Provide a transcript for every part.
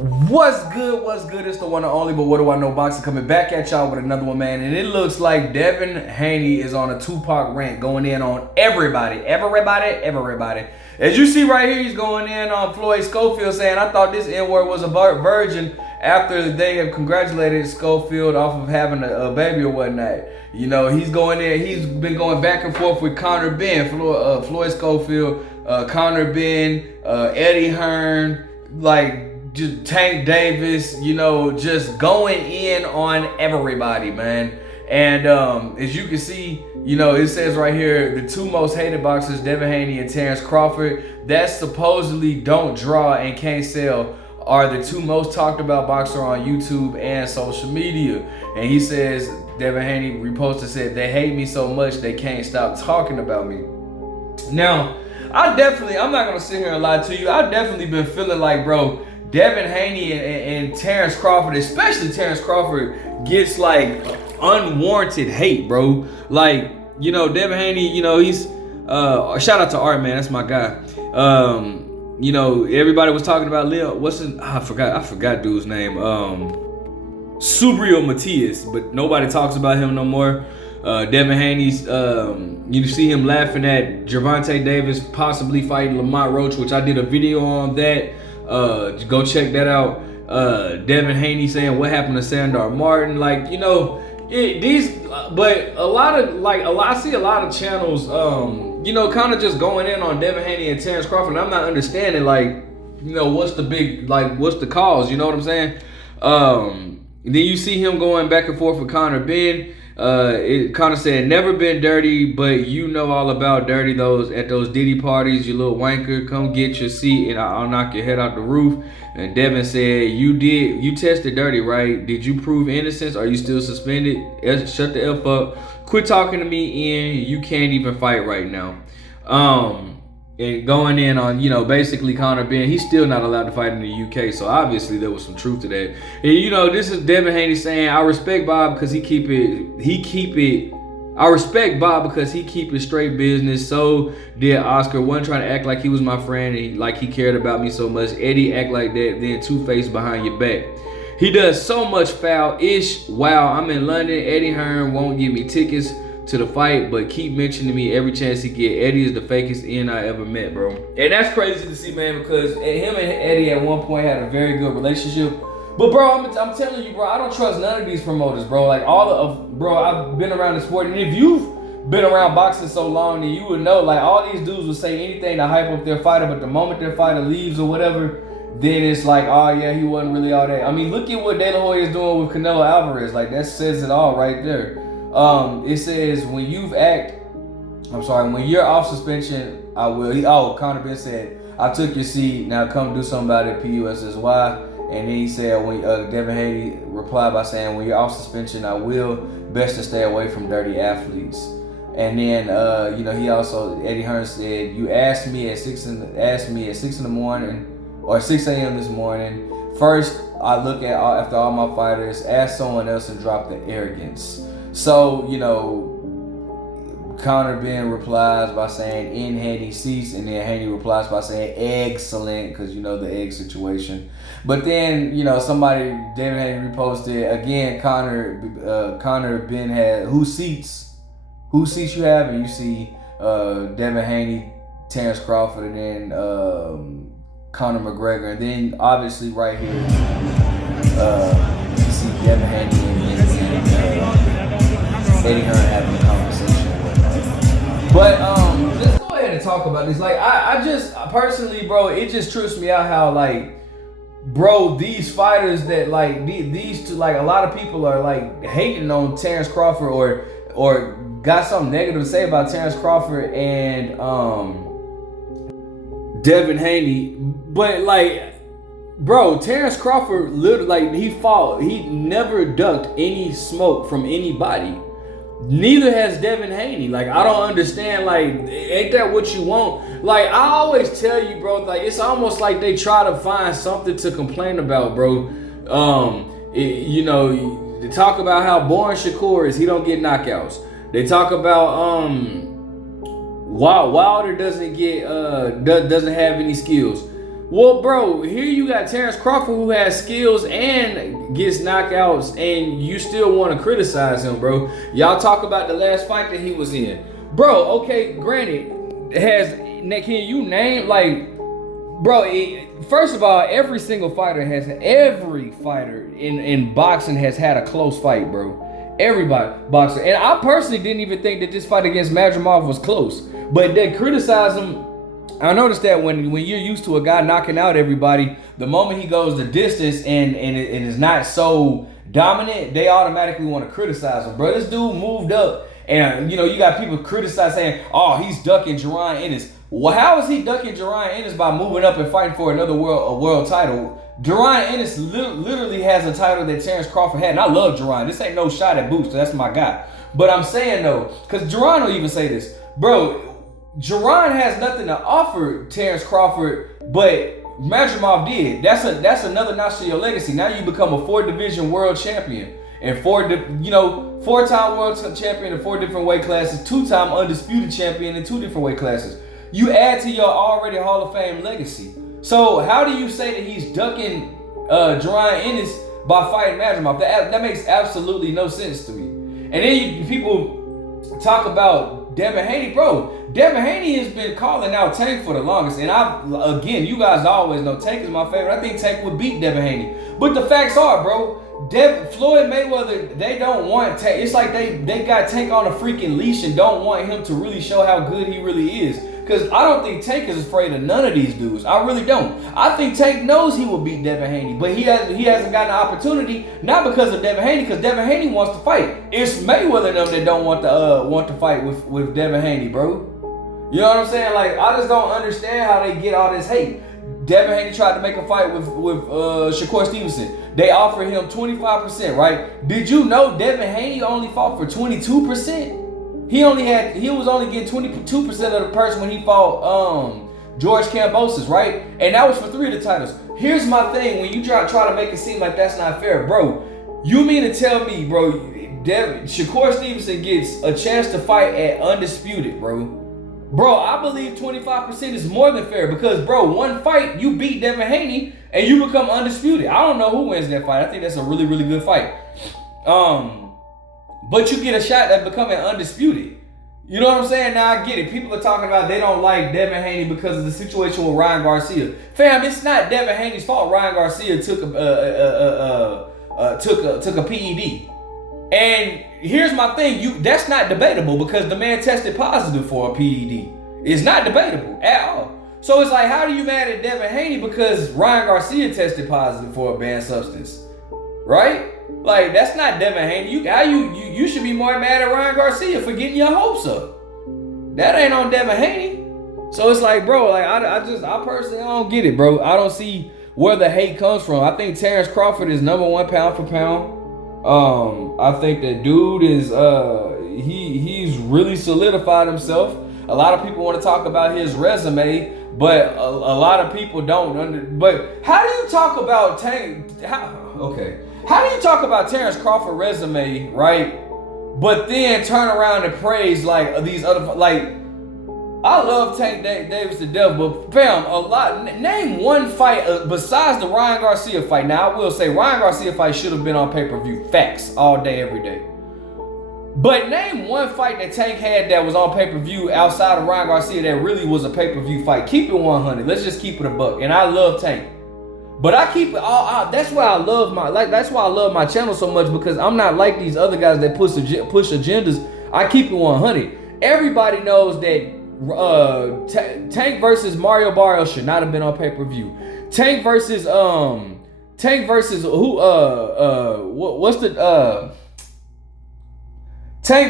What's good? What's good? It's the one and only, but what do I know? Boxing coming back at y'all with another one, man. And it looks like Devin Haney is on a Tupac rant, going in on everybody. As you see right here, he's going in on Floyd Schofield, saying, "I thought this N-word was a virgin." After they have congratulated Schofield off of having a baby or whatnot, you know, he's going in. He's been going back and forth with Conor, Benn, Floyd Schofield, Conor, Benn, Eddie Hearn, like. Just Tank Davis, you know, just going in on everybody, man. And as you can see, you know, it says right here, the two most hated boxers, Devin Haney and Terrence Crawford, that supposedly don't draw and can't sell, are the two most talked about boxer on YouTube and social media. And he says, Devin Haney reposted, said, "They hate me so much they can't stop talking about me." Now, I'm not gonna sit here and lie to you. I've definitely been feeling like, bro, Devin Haney and Terrence Crawford, especially Terrence Crawford, gets like unwarranted hate, bro. Like, you know, Devin Haney, you know, he's shout out to Art, man, that's my guy. You know, everybody was talking about Lil, I forgot dude's name. Subrio Matias, but nobody talks about him no more. Devin Haney's, you see him laughing at Gervonta Davis possibly fighting Lamont Roach, which I did a video on that. Go check that out. Devin Haney saying, "What happened to Sandor Martin?" Like, you know, but I see a lot of channels, you know, kind of just going in on Devin Haney and Terrence Crawford. And I'm not understanding, like, you know, what's the cause? You know what I'm saying? Then you see him going back and forth with Conor, Benn. Conor said, "Never been dirty, but you know all about dirty at those Diddy parties, you little wanker. Come get your seat and I'll knock your head out the roof." And Devin said, you tested dirty, right? Did you prove innocence? Are you still suspended? Shut the F up. Quit talking to me, Ian. You can't even fight right now. And going in on, you know, basically Conor, Benn, he's still not allowed to fight in the UK, so obviously there was some truth to that. And you know, this is Devin Haney saying, "I respect Bob because he keep it straight business. So did Oscar. Wasn't trying to act like he was my friend and like he cared about me so much. Eddie act like that, then two-faced behind your back. He does so much foul-ish. Wow, I'm in London. Eddie Hearn won't give me tickets to the fight, but keep mentioning me every chance he get. Eddie is the fakest N I ever met, bro." And that's crazy to see, man, because him and Eddie at one point had a very good relationship. But bro, I'm telling you, bro, I don't trust none of these promoters, bro. Like bro, I've been around the sport, and if you've been around boxing so long, then you would know, like, all these dudes will say anything to hype up their fighter, but the moment their fighter leaves or whatever, then it's like, oh yeah, he wasn't really all that. I mean, look at what De La Hoya is doing with Canelo Alvarez. Like, that says it all right there. It says, when you're off suspension, I will. Conor Benn said, "I took your seat, now come do something about it, PUSSY." And then he said, when Devin Haney replied by saying, "When you're off suspension, I will. Best to stay away from dirty athletes." And then, you know, he also, Eddie Hearn said, "You asked me at 6 in the morning, or 6 a.m. this morning. First, I look after all my fighters, ask someone else and drop the arrogance." So, you know, Conor Benn replies by saying, "In Haney seats," and then Haney replies by saying, "Excellent," because, you know, the egg situation. But then, you know, David Haney reposted again. Conor Benn had whose seats you have, and you see Devin Haney, Terrence Crawford, and then Conor McGregor, and then obviously right here you see Devin Haney and Eddie Hearn having a conversation and whatnot. But let's go ahead and talk about this. Like, I just personally, bro, it just trips me out how, like, bro, these fighters that, like, these two, like, a lot of people are like hating on Terrence Crawford or got something negative to say about Terrence Crawford and Devin Haney. But, like, bro, Terrence Crawford literally, like, he never ducked any smoke from anybody. Neither has Devin Haney. Like, I don't understand, like, ain't that what you want? Like, I always tell you, bro, like, it's almost like they try to find something to complain about, bro. You know, they talk about how boring Shakur is. He don't get knockouts. They talk about Wilder doesn't have any skills. Well, bro, here you got Terrence Crawford who has skills and gets knockouts, and you still want to criticize him, bro. Y'all talk about the last fight that he was in. Bro, okay, granted, can you name, like, bro, first of all, every fighter in boxing has had a close fight, bro. Everybody, boxer. And I personally didn't even think that this fight against Madrimov was close. But they criticize him. I noticed that when you're used to a guy knocking out everybody, the moment he goes the distance and is not so dominant, they automatically want to criticize him. Bro, this dude moved up, and you got people criticize saying, oh, he's ducking Jerron Ennis. Well, how is he ducking Jerron Ennis by moving up and fighting for another world title? Jerron Ennis literally has a title that Terrence Crawford had, and I love Jerron. This ain't no shot at Boots, that's my guy. But I'm saying though, because Jerron will even say this, bro, Jerron has nothing to offer Terrence Crawford, but Madrimov did. That's another notch to your legacy. Now you become a 4-division world champion and 4-time world champion in 4 different weight classes, 2-time undisputed champion in 2 different weight classes. You add to your already Hall of Fame legacy. So how do you say that he's ducking Jerron Ennis by fighting Madrimov? That makes absolutely no sense to me. And then people talk about Devin Haney. Bro, Devin Haney has been calling out Tank for the longest. And you guys always know Tank is my favorite. I think Tank would beat Devin Haney. But the facts are, bro, Floyd Mayweather, they don't want Tank. It's like they got Tank on a freaking leash and don't want him to really show how good he really is. Because I don't think Tank is afraid of none of these dudes. I really don't. I think Tank knows he will beat Devin Haney, but he hasn't gotten an opportunity, not because of Devin Haney, because Devin Haney wants to fight. It's Mayweather and them that don't want to fight with Devin Haney, bro. You know what I'm saying? Like, I just don't understand how they get all this hate. Devin Haney tried to make a fight with Shakur Stevenson. They offered him 25%, right? Did you know Devin Haney only fought for 22%? He was only getting 22% of the purse when he fought George Kambosos, right? And that was for 3 of the titles. Here's my thing: when you try to make it seem like that's not fair, bro, you mean to tell me, bro, Shakur Stevenson gets a chance to fight at undisputed, bro? Bro, I believe 25% is more than fair because, bro, one fight, you beat Devin Haney and you become undisputed. I don't know who wins that fight. I think that's a really, really good fight. But you get a shot at becoming undisputed. You know what I'm saying? Now I get it. People are talking about they don't like Devin Haney because of the situation with Ryan Garcia. Fam, it's not Devin Haney's fault. Ryan Garcia took a PED. And here's my thing, that's not debatable because the man tested positive for a PED. It's not debatable at all. So it's like, how do you mad at Devin Haney because Ryan Garcia tested positive for a banned substance? Right? Like, that's not Devin Haney. You should be more mad at Ryan Garcia for getting your hopes up. That ain't on Devin Haney. So it's like, bro, like I personally don't get it, bro. I don't see where the hate comes from. I think Terrence Crawford is number 1 pound for pound. I think that dude is he's really solidified himself. A lot of people want to talk about his resume, but a lot of people don't. But how do you talk about How do you talk about Terrence Crawford resume, right? But then turn around and praise like these other, like, I love Tank Davis to death, but fam, name one fight besides the Ryan Garcia fight. Now I will say Ryan Garcia fight should have been on pay-per-view. Facts, all day, every day. But name one fight that Tank had that was on pay-per-view outside of Ryan Garcia that really was a pay-per-view fight. Keep it 100. Let's just keep it a buck. And I love Tank. But I keep it all. That's why I love my channel so much, because I'm not like these other guys that push agendas. I keep it 100. Everybody knows that Tank versus Mario Barrio should not have been on pay-per-view. Tank versus Tank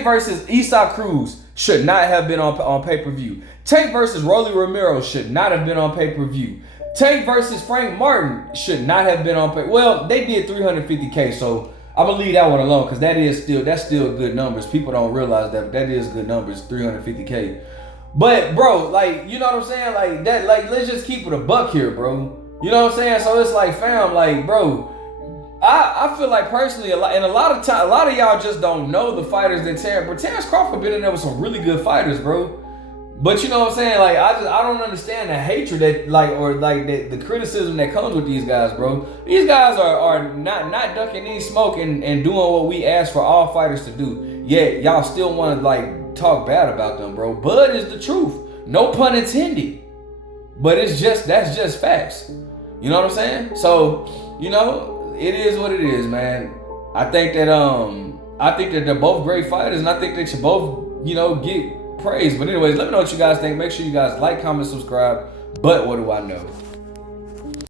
versus Isak Cruz should not have been on pay-per-view. Tank versus Rolly Romero should not have been on pay-per-view. Tank versus Frank Martin should not have been on pay. Well, they did 350K, so I'm gonna leave that one alone because that's still good numbers. People don't realize that is good numbers, 350K. But bro, like, you know what I'm saying? Like that, like, let's just keep it a buck here, bro. You know what I'm saying? So it's like, fam, like, bro, I feel like personally, a lot of y'all just don't know the fighters that Terrence Crawford been in there with some really good fighters, bro. But you know what I'm saying? Like I don't understand the hatred that the criticism that comes with these guys, bro. These guys are not ducking any smoke and doing what we ask for all fighters to do. Yet y'all still want to like talk bad about them, bro. Bud is the truth. No pun intended. But that's just facts. You know what I'm saying? So, you know, it is what it is, man. I think that they're both great fighters, and I think they should both, you know, get praise. But anyways, let me know what you guys think. Make sure you guys like, comment, subscribe. But what do I know?